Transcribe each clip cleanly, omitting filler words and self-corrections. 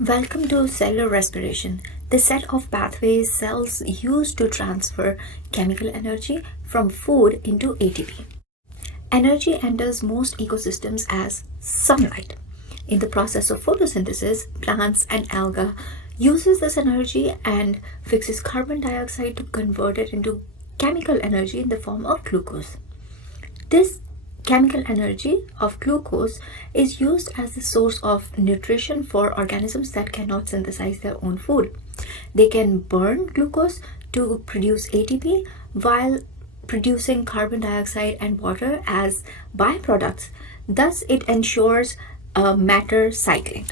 Welcome to cellular respiration, the set of pathways cells use to transfer chemical energy from food into ATP. Energy enters most ecosystems as sunlight. In the process of photosynthesis, plants and algae uses this energy and fixes carbon dioxide to convert it into chemical energy in the form of glucose. This chemical energy of glucose is used as the source of nutrition for organisms that cannot synthesize their own food. They can burn glucose to produce ATP while producing carbon dioxide and water as byproducts. Thus, it ensures matter cycling.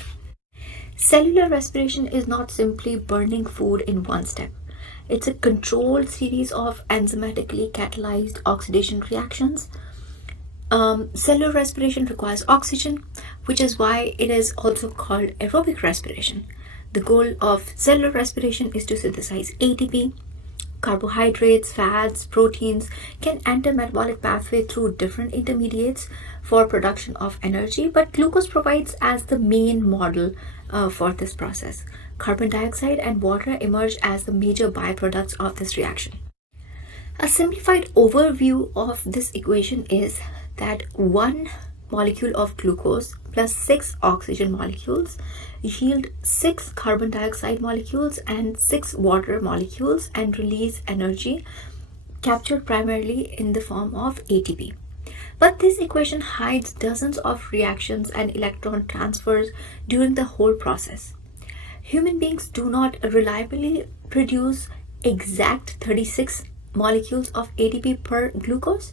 Cellular respiration is not simply burning food in one step. It's a controlled series of enzymatically catalyzed oxidation reactions. Cellular respiration requires oxygen, which is why it is also called aerobic respiration. The goal of cellular respiration is to synthesize ATP. Carbohydrates, fats, proteins can enter metabolic pathway through different intermediates for production of energy, but glucose provides as the main model for this process. Carbon dioxide and water emerge as the major byproducts of this reaction. A simplified overview of this equation is that one molecule of glucose plus 6 oxygen molecules yield 6 carbon dioxide molecules and 6 water molecules and release energy captured primarily in the form of ATP. But this equation hides dozens of reactions and electron transfers during the whole process. Human beings do not reliably produce exact 36 molecules of ATP per glucose.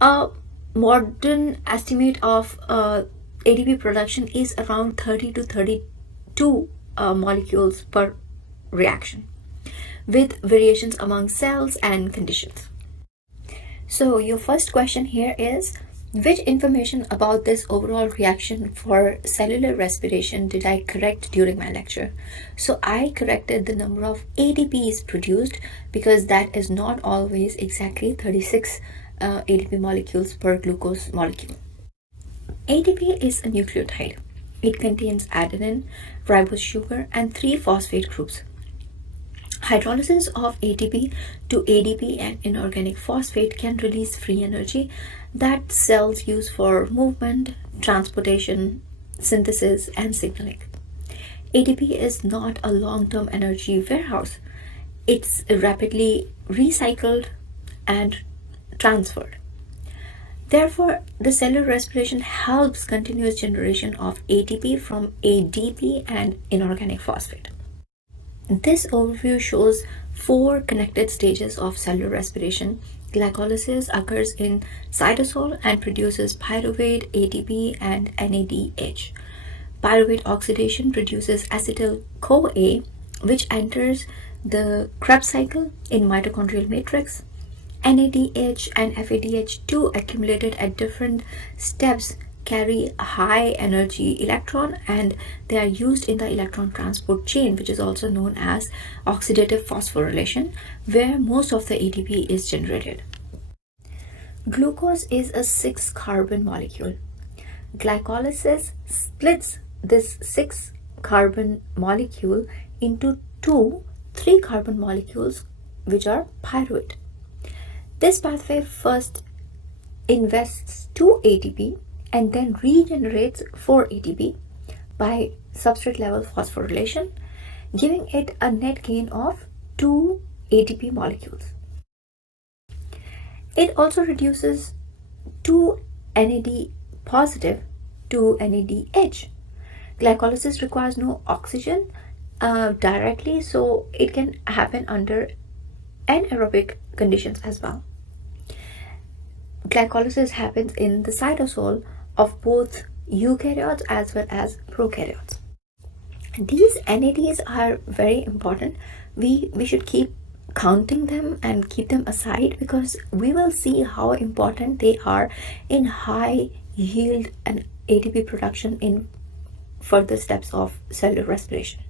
A modern estimate of ATP production is around 30 to 32 molecules per reaction, with variations among cells and conditions. So your first question here is, which information about this overall reaction for cellular respiration did I correct during my lecture? So I corrected the number of ATPs produced because that is not always exactly 36 ATP molecules per glucose molecule. ATP is a nucleotide. It contains adenine, ribose sugar, and 3 phosphate groups. Hydrolysis of ATP to ADP and inorganic phosphate can release free energy that cells use for movement, transportation, synthesis, and signaling. ATP is not a long-term energy warehouse. It's rapidly recycled and transferred. Therefore, the cellular respiration helps continuous generation of ATP from ADP and inorganic phosphate. This overview shows 4 connected stages of cellular respiration. Glycolysis occurs in cytosol and produces pyruvate, ATP, and NADH. Pyruvate oxidation produces acetyl-CoA, which enters the Krebs cycle in mitochondrial matrix. NADH and FADH2 accumulated at different steps carry a high energy electron, and they are used in the electron transport chain, which is also known as oxidative phosphorylation, where most of the ATP is generated. Glucose is a 6 carbon molecule. Glycolysis splits this 6 carbon molecule into 2 3 carbon molecules, which are pyruvate. This pathway first invests 2 ATP and then regenerates 4 ATP by substrate level phosphorylation, giving it a net gain of 2 ATP molecules. It also reduces 2 NAD positive to NADH. Glycolysis requires no oxygen directly, so it can happen under anaerobic conditions as well. Glycolysis happens in the cytosol of both eukaryotes as well as prokaryotes. These NADs are very important. We should keep counting them and keep them aside because we will see how important they are in high yield and ATP production in further steps of cellular respiration.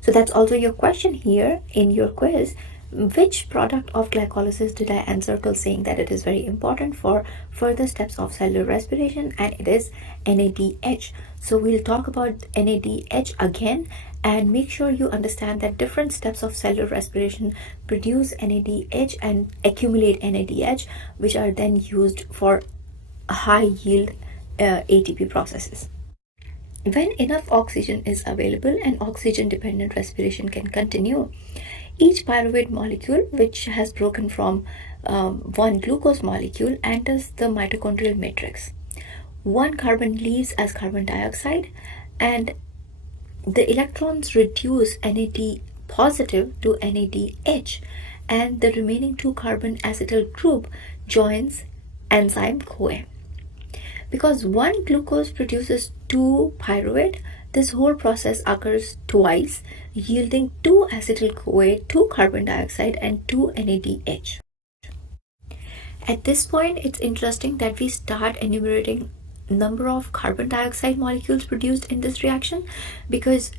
So that's also your question here in your quiz. Which product of glycolysis did I encircle, saying that it is very important for further steps of cellular respiration, and it is NADH. So we'll talk about NADH again, and make sure you understand that different steps of cellular respiration produce NADH and accumulate NADH, which are then used for high yield ATP processes. When enough oxygen is available and oxygen dependent respiration can continue, each pyruvate molecule, which has broken from one glucose molecule, enters the mitochondrial matrix. One carbon leaves as carbon dioxide, and the electrons reduce NAD positive to NADH, and the remaining 2 carbon acetyl group joins enzyme CoA. Because one glucose produces 2 pyruvate, this whole process occurs twice, yielding 2 acetyl CoA, 2 carbon dioxide, and 2 NADH. At this point, it's interesting that we start enumerating number of carbon dioxide molecules produced in this reaction, because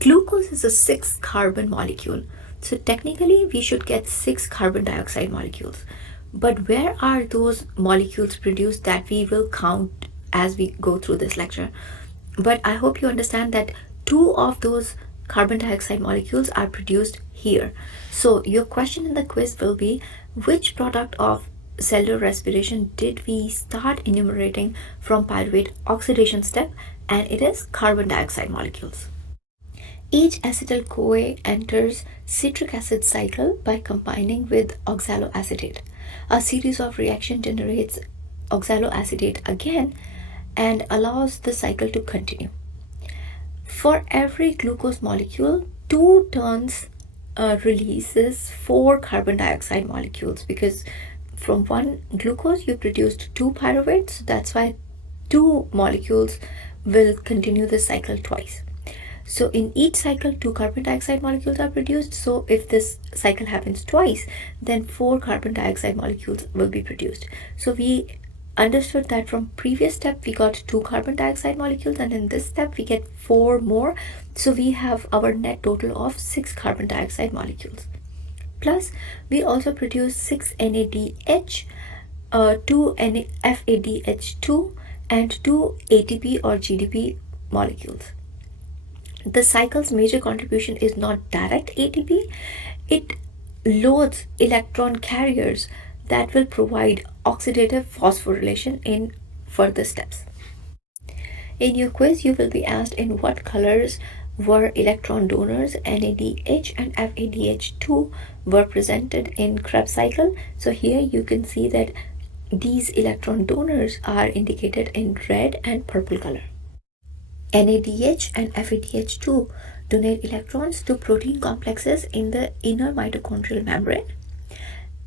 glucose is a 6 carbon molecule. So technically, we should get 6 carbon dioxide molecules. But where are those molecules produced that we will count as we go through this lecture? But I hope you understand that 2 of those carbon dioxide molecules are produced here. So your question in the quiz will be, which product of cellular respiration did we start enumerating from pyruvate oxidation step? And it is carbon dioxide molecules. Each acetyl-CoA enters citric acid cycle by combining with oxaloacetate. A series of reaction generates oxaloacetate again and allows the cycle to continue. For every glucose molecule, 2 turns releases 4 carbon dioxide molecules, because from one glucose you produced 2 pyruvates, so that's why 2 molecules will continue the cycle twice. So in each cycle, 2 carbon dioxide molecules are produced. So if this cycle happens twice, then 4 carbon dioxide molecules will be produced. So we understood that from previous step, we got 2 carbon dioxide molecules, and in this step, we get 4 more. So we have our net total of 6 carbon dioxide molecules. Plus, we also produce 6 NADH, 2 FADH2, and 2 ATP or GDP molecules. The cycle's major contribution is not direct ATP. It loads electron carriers that will provide oxidative phosphorylation in further steps. In your quiz, you will be asked in what colors were electron donors NADH and FADH2 were presented in Krebs cycle. So here you can see that these electron donors are indicated in red and purple color. NADH and FADH2 donate electrons to protein complexes in the inner mitochondrial membrane.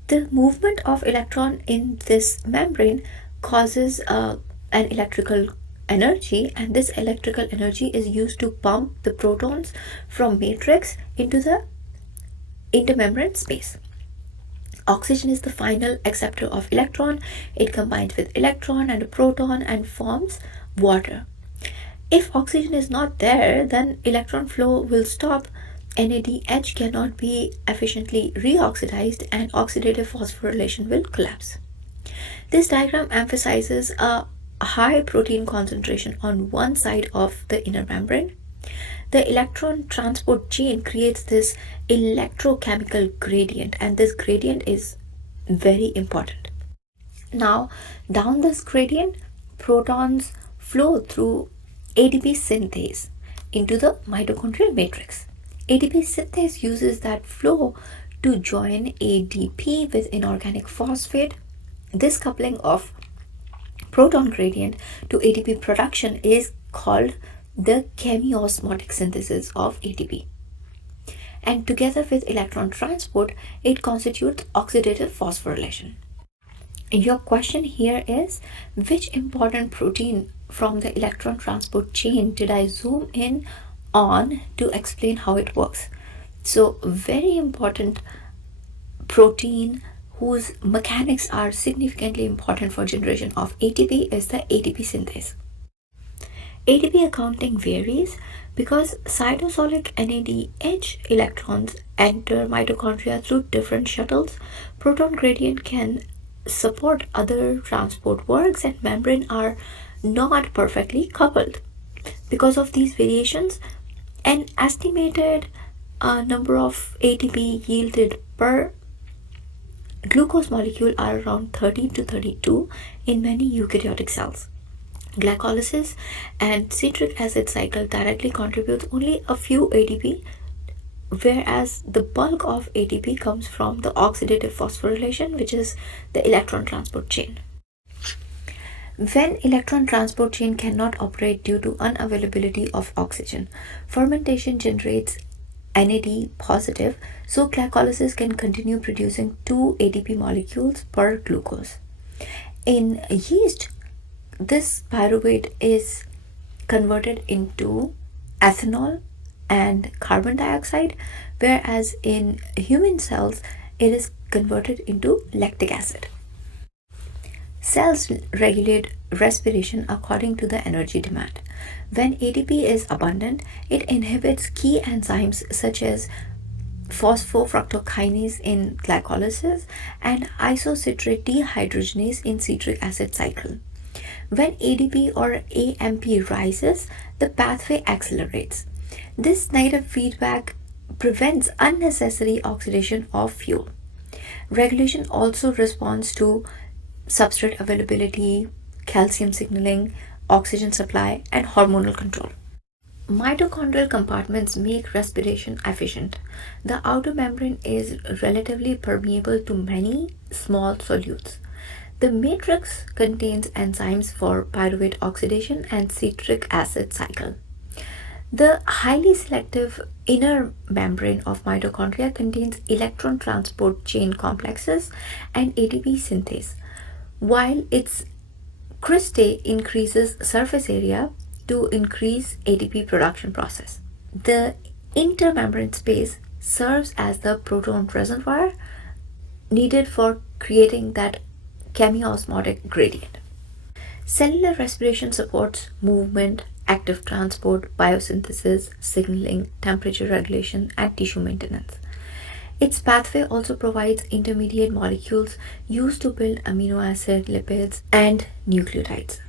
The movement of electron in this membrane causes an electrical energy, and this electrical energy is used to pump the protons from matrix into the intermembrane space. Oxygen is the final acceptor of electron. It combines with electron and a proton and forms water. If oxygen is not there, then electron flow will stop. NADH cannot be efficiently reoxidized, and oxidative phosphorylation will collapse. This diagram emphasizes a high protein concentration on one side of the inner membrane. The electron transport chain creates this electrochemical gradient, and this gradient is very important. Now, down this gradient, protons flow through ATP synthase into the mitochondrial matrix. ATP synthase uses that flow to join ADP with inorganic phosphate. This coupling of proton gradient to ATP production is called the chemiosmotic synthesis of ATP. And together with electron transport, it constitutes oxidative phosphorylation. Your question here is, which important protein from the electron transport chain did I zoom in on to explain how it works? So very important protein whose mechanics are significantly important for generation of ATP is the ATP synthase. ATP accounting varies, Because cytosolic NADH electrons enter mitochondria through different shuttles, proton gradient can support other transport works and membrane are not perfectly coupled. Because of these variations, an estimated number of ATP yielded per glucose molecule are around 30 to 32 in many eukaryotic cells. Glycolysis and citric acid cycle directly contributes only a few ATP, whereas the bulk of ATP comes from the oxidative phosphorylation, which is the electron transport chain. When electron transport chain cannot operate due to unavailability of oxygen, fermentation generates NAD positive, so glycolysis can continue producing 2 ATP molecules per glucose. In yeast, this pyruvate is converted into ethanol and carbon dioxide, whereas in human cells, it is converted into lactic acid. Cells regulate respiration according to the energy demand. When ATP is abundant, it inhibits key enzymes such as phosphofructokinase in glycolysis and isocitrate dehydrogenase in citric acid cycle. When ADP or AMP rises, the pathway accelerates. This negative feedback prevents unnecessary oxidation of fuel. Regulation also responds to substrate availability, calcium signaling, oxygen supply, and hormonal control. Mitochondrial compartments make respiration efficient. The outer membrane is relatively permeable to many small solutes. The matrix contains enzymes for pyruvate oxidation and citric acid cycle. The highly selective inner membrane of mitochondria contains electron transport chain complexes and ATP synthase, while its cristae increases surface area to increase ATP production process. The intermembrane space serves as the proton reservoir needed for creating that chemiosmotic gradient. Cellular respiration supports movement, active transport, biosynthesis, signaling, temperature regulation, and tissue maintenance. Its pathway also provides intermediate molecules used to build amino acid, lipids, and nucleotides.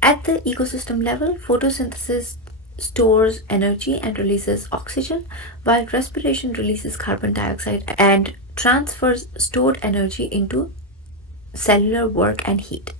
At the ecosystem level, photosynthesis stores energy and releases oxygen, while respiration releases carbon dioxide and transfers stored energy into cellular work and heat.